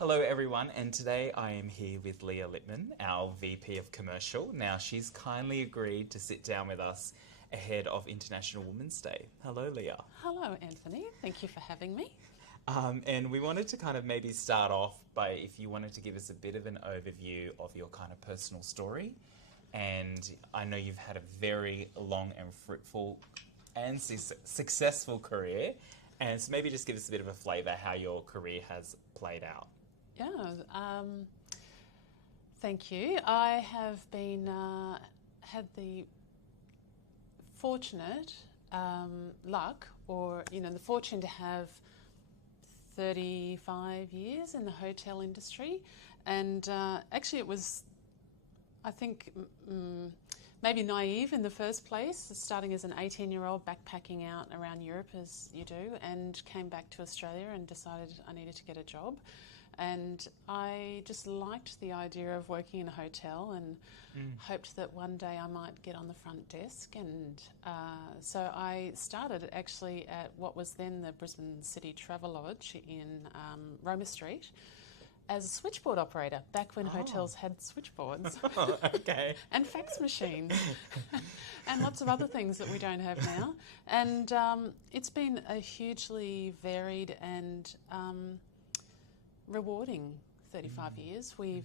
Hello everyone, and today I am here with Leah Lipmam, our VP of Commercial. Now she's kindly agreed to sit down with us ahead of International Women's Day. Hello Leah. Hello Anthony, thank you for having me. And we wanted to kind of maybe start off by if you wanted to give us a bit of an overview of your kind of personal story. And I know you've had a very long and fruitful and successful career. And so maybe just give us a bit of a flavour how your career has played out. Yeah, thank you. I have been had the fortunate luck, or the fortune to have 35 years in the hotel industry, and actually it was, I think, maybe naive in the first place, starting as an 18-year-old backpacking out around Europe as you do, and came back to Australia and decided I needed to get a job. And I just liked the idea of working in a hotel and hoped that one day I might get on the front desk. And so I started actually at what was then the Brisbane City Travelodge in Roma Street as a switchboard operator, back when hotels had switchboards. Oh, okay. And fax machines and lots of other things that we don't have now. And it's been a hugely varied and rewarding 35 years. We've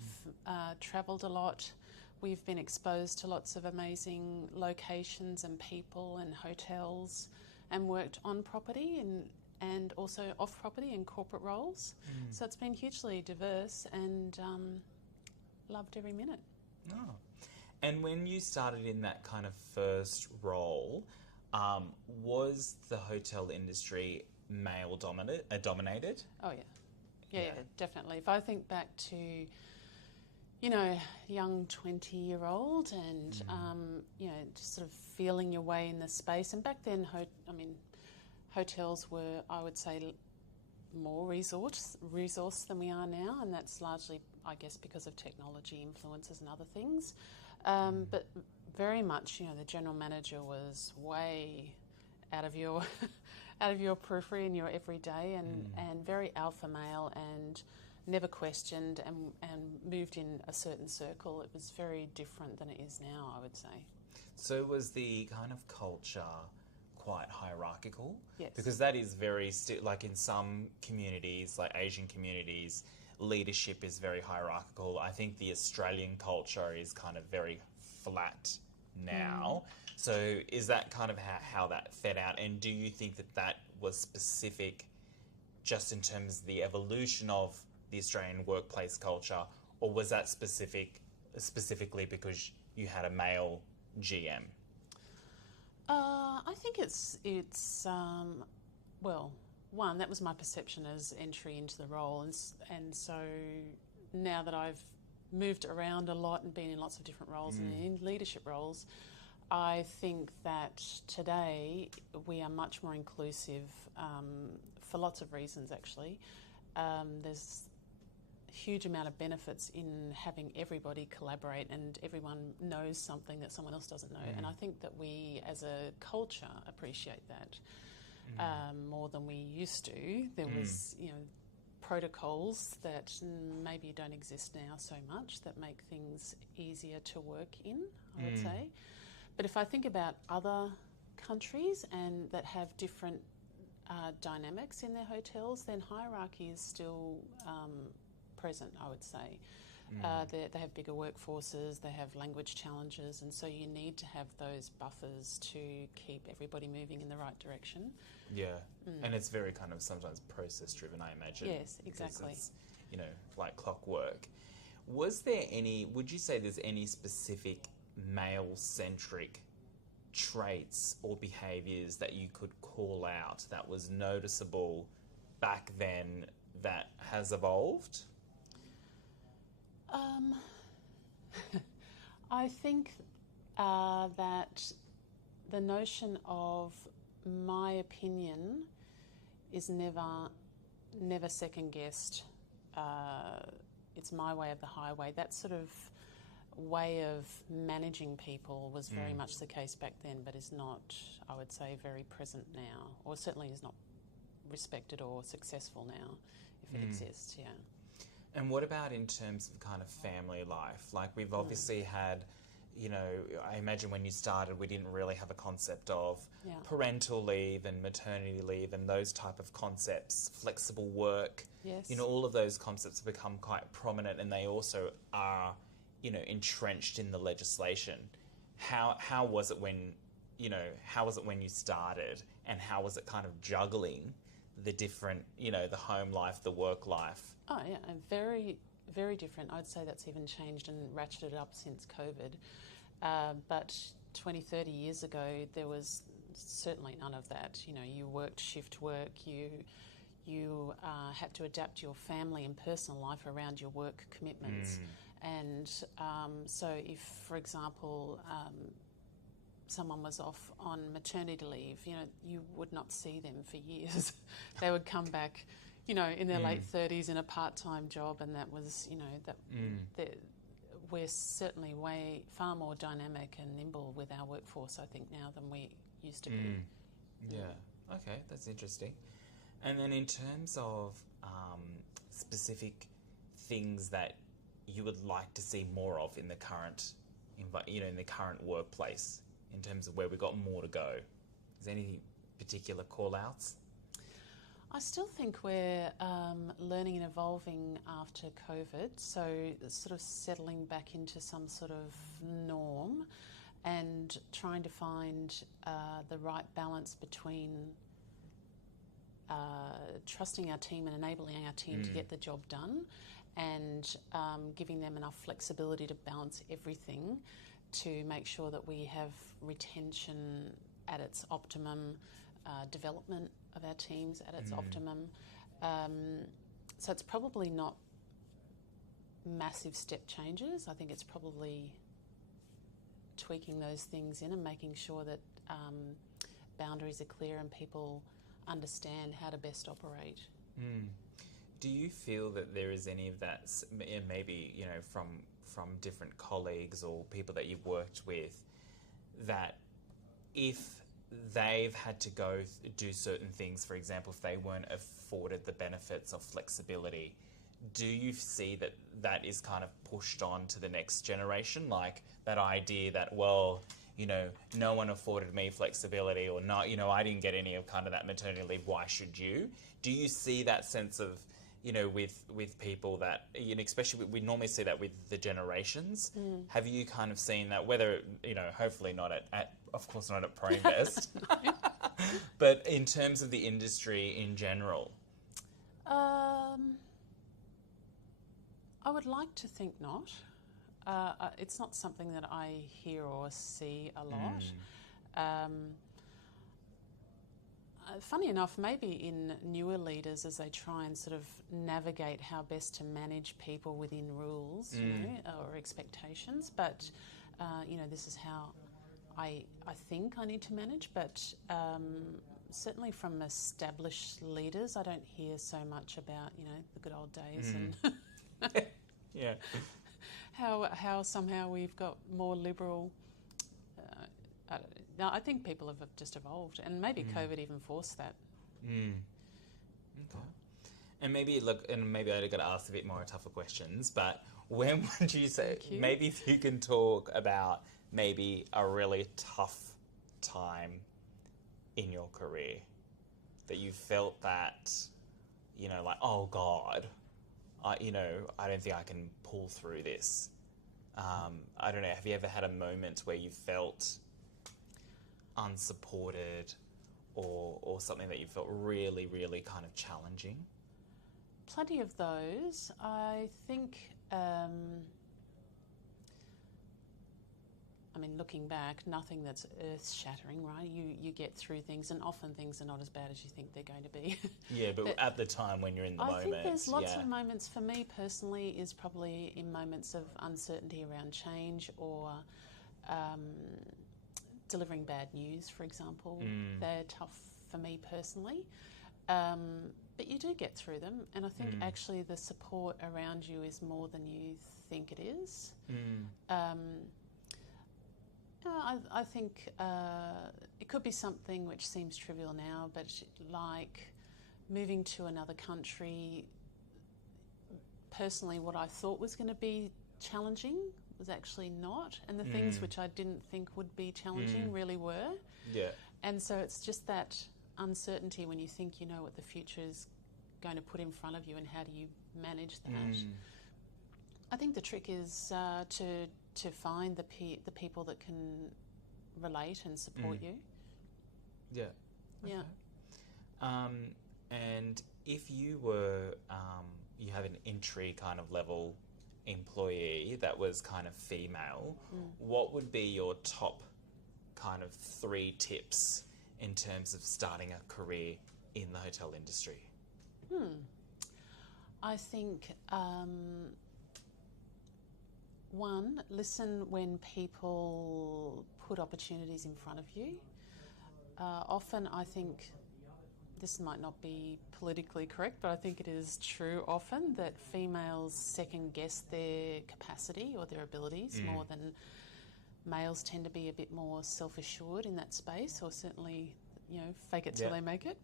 travelled a lot. We've been exposed to lots of amazing locations and people and hotels, and worked on property and also off property in corporate roles. So it's been hugely diverse, and loved every minute. Oh. And when you started in that kind of first role, was the hotel industry male dominated? Oh yeah, definitely. If I think back to, young 20-year-old and, just sort of feeling your way in the space. And back then, hotels were, I would say, more resource than we are now. And that's largely, I guess, because of technology influences and other things. But very much, the general manager was way out of your periphery in your everyday, and very alpha male, and never questioned, and moved in a certain circle. It was very different than it is now, I would say. So was the kind of culture quite hierarchical? Yes. Because that is very, like in some communities, like Asian communities, leadership is very hierarchical. I think the Australian culture is kind of very flat now. So is that kind of how that fed out? And do you think that was specific just in terms of the evolution of the Australian workplace culture, or was that specifically because you had a male GM? I think it's one, that was my perception as entry into the role, and so now that I've moved around a lot and been in lots of different roles and in leadership roles, I think that today we are much more inclusive for lots of reasons, actually. There's a huge amount of benefits in having everybody collaborate, and everyone knows something that someone else doesn't know. And I think that we as a culture appreciate that more than we used to. There was, protocols that maybe don't exist now so much, that make things easier to work in, I would say. But if I think about other countries and that have different dynamics in their hotels, then hierarchy is still present, I would say. They have bigger workforces, they have language challenges, and so you need to have those buffers to keep everybody moving in the right direction. Yeah, and it's very kind of sometimes process-driven, I imagine. Yes, exactly. It's, like clockwork. Would you say there's any specific male-centric traits or behaviours that you could call out that was noticeable back then that has evolved? I think that the notion of my opinion is never second guessed. It's my way of the highway. That sort of way of managing people was very much the case back then, but is not, I would say, very present now, or certainly is not respected or successful now, if it exists, yeah. And what about in terms of kind of family life? Like we've obviously had, you know, I imagine when you started, we didn't really have a concept of parental leave and maternity leave and those type of concepts, flexible work. Yes. You know, all of those concepts have become quite prominent, and they also are, you know, entrenched in the legislation. How was it when, you know, how was it when you started, and how was it kind of juggling the different, you know, the home life, the work life? Oh, yeah, and very, very different. I'd say that's even changed and ratcheted up since COVID. But 20, 30 years ago, there was certainly none of that. You know, you worked shift work, you had to adapt your family and personal life around your work commitments. And so if, for example, someone was off on maternity leave, you know, you would not see them for years. They would come back, you know, in their late 30s in a part-time job, and that was, you know, we're certainly far more dynamic and nimble with our workforce, I think, now than we used to be. Yeah, okay, that's interesting. And then in terms of specific things that you would like to see more of in the current, you know, in the current workplace, in terms of where we've got more to go, is there any particular call-outs? I still think we're learning and evolving after COVID, so sort of settling back into some sort of norm and trying to find the right balance between trusting our team and enabling our team to get the job done, and giving them enough flexibility to balance everything to make sure that we have retention at its optimum, development of our teams at its optimum. So it's probably not massive step changes. I think it's probably tweaking those things in and making sure that boundaries are clear and people understand how to best operate. Do you feel that there is any of that, maybe, you know, from different colleagues or people that you've worked with, that if they've had to go do certain things, for example, if they weren't afforded the benefits of flexibility, do you see that that is kind of pushed on to the next generation? Like that idea that, well, you know, no one afforded me flexibility, or not, you know, I didn't get any of kind of that maternity leave, why should you? Do you see that sense of, you know, with people that, you know, especially we normally see that with the generations. Have you kind of seen that, whether, you know, hopefully not at of course not at ProInvest, but in terms of the industry in general? I would like to think not. It's not something that I hear or see a lot. Funny enough, maybe in newer leaders, as they try and sort of navigate how best to manage people within rules, you know, or expectations. But, you know, this is how I think I need to manage. But certainly from established leaders, I don't hear so much about, you know, the good old days and Yeah. how somehow we've got more liberal. No, I think people have just evolved, and maybe COVID even forced that. Okay. And maybe I got to ask a bit more tougher questions, but when would you say, maybe if you can talk about maybe a really tough time in your career that you felt that, you know, like, oh God, I don't think I can pull through this. I don't know, have you ever had a moment where you felt unsupported or something that you felt really, really kind of challenging? Plenty of those. I think, I mean, looking back, nothing that's earth-shattering, right? You get through things, and often things are not as bad as you think they're going to be. Yeah, but at the time when you're in the moment. I think there's lots of moments, for me personally, is probably in moments of uncertainty around change or delivering bad news, for example. They're tough for me personally. But you do get through them, and I think actually the support around you is more than you think it is. I think it could be something which seems trivial now, but like moving to another country, personally what I thought was going to be challenging was actually not, and the things which I didn't think would be challenging really were. Yeah. And so it's just that uncertainty when you think you know what the future is going to put in front of you, and how do you manage that. I think the trick is to find the people that can relate and support you. Yeah. Yeah. And if you were, you have an entry kind of level employee that was kind of female, what would be your top kind of 3 tips in terms of starting a career in the hotel industry? I think, one, listen when people put opportunities in front of you. Often I think, this might not be politically correct, but I think it is true often that females second guess their capacity or their abilities more than males tend to be a bit more self-assured in that space, or certainly, fake it till they make it.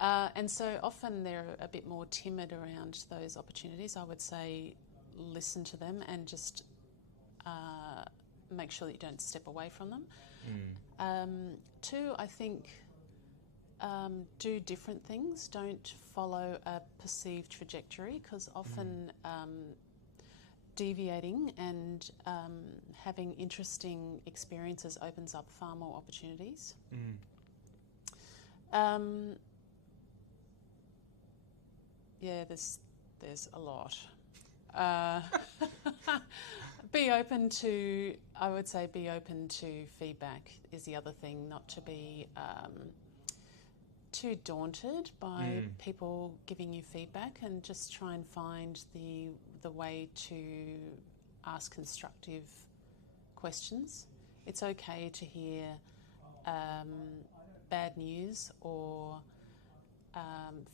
And so often they're a bit more timid around those opportunities. I would say listen to them and just make sure that you don't step away from them. 2, I think, do different things. Don't follow a perceived trajectory, because often deviating and having interesting experiences opens up far more opportunities. Yeah, there's a lot. Be open to feedback is the other thing, not to be too daunted by people giving you feedback, and just try and find the way to ask constructive questions. It's okay to hear bad news or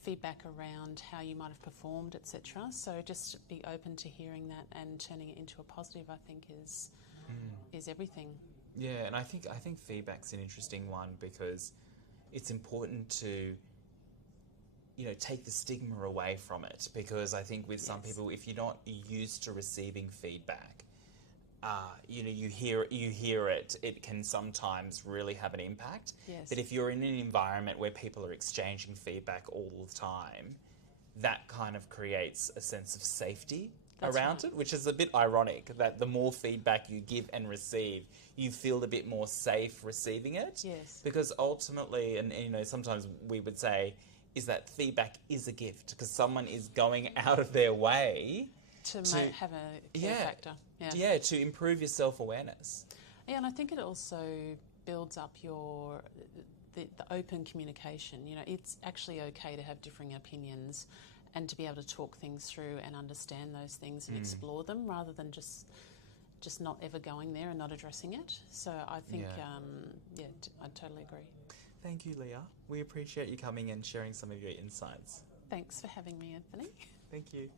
feedback around how you might have performed, etc. So just be open to hearing that and turning it into a positive, I think, is everything. Yeah, and I think feedback's an interesting one, because it's important to, take the stigma away from it, because I think with some people, if you're not used to receiving feedback, you hear it, it can sometimes really have an impact. Yes. But if you're in an environment where people are exchanging feedback all the time, that kind of creates a sense of safety around it, which is a bit ironic, that the more feedback you give and receive, you feel a bit more safe receiving it. Yes. Because ultimately, and sometimes we would say, is that feedback is a gift, because someone is going out of their way to have a care factor. Yeah, to improve your self-awareness. Yeah, and I think it also builds up the open communication. It's actually okay to have differing opinions and to be able to talk things through and understand those things and explore them, rather than just not ever going there and not addressing it. So I think, I totally agree. Thank you, Leah. We appreciate you coming and sharing some of your insights. Thanks for having me, Anthony. Thank you.